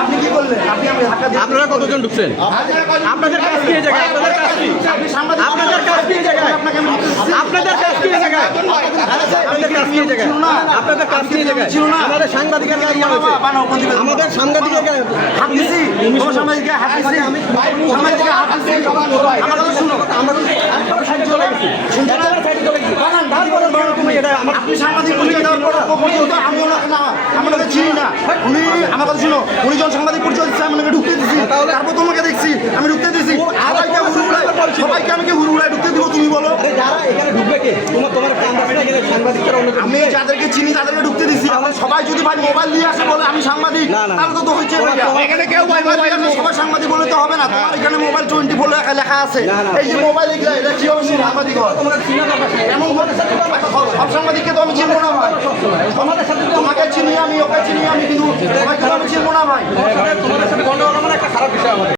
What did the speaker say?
আপনি কি করলেন? আপনি আমি ধাক্কা দিয়ে আপনারা কতজন ঢুকছেন? আপনাদের কাজ কি এই জায়গায়? আপনাদের কাজ কি? আপনাদের কাজ কি এই জায়গায়? আপনাদের কাজ কি এই জায়গায়? আপনাদের কাজ কি এই জায়গায়? আপনাদের কাজ কি এই জায়গায়? আমাদের সাংবাদিকের গায়ে দেওয়া হয়েছে। আমাদের সাংবাদিকের গায়ে হাত দিছি, কোনো সাংবাদিককে হাত দিছি, সাংবাদিককে হাত দিছি। আমার কথা শুনো, সাইড চলে গেছি। সাইড চলে গেছি। তুমি এটা আমার আপনি সাংবাদিক পরিচয় দেওয়ার পর পর্যন্ত আমি ওনাকে না, আমি ওনাকে চিনি না। উনি আমার কথা শুনো, উনি যখন সাংবাদিক পরিচয় দিচ্ছে আমি ওনাকে ঢুকতে দিছি, তারপর তোমাকে দেখছি আমি ঢুকতে দিছি। সবাইকে আমি কি হুড়ুহুড়ায় ঢুকতে দিব তুমি বলো? যারা এখানে ঢুকবে কে? তোমার সাংবাদিকরা অন্য আমি যাদেরকে চিনি তাদেরকে ঢুকতে দিছি। এখন সবাই যদি ভাই মোবাইল নিয়ে আসে বলে আমি সাংবাদিক, তাহলে তো হচ্ছে এখানে কেউ মোবাইল সবাই সাংবাদিক বলে তো হবে না। তোমার এখানে মোবাইল 24 লেখা আছে, এই যে মোবাইল এগুলা এটা কি হবে সাংবাদিক হয়? এমন সব সাংবাদিককে তো আমি চিনবো না ভাই। তোমাকে চিনি আমি, ওকে চিনি আমি, কিন্তু সবাইকে তো আমি চিনবো না ভাই। তোমাদের সাথে গন্ডগোল মানে একটা খারাপ বিষয় হবে।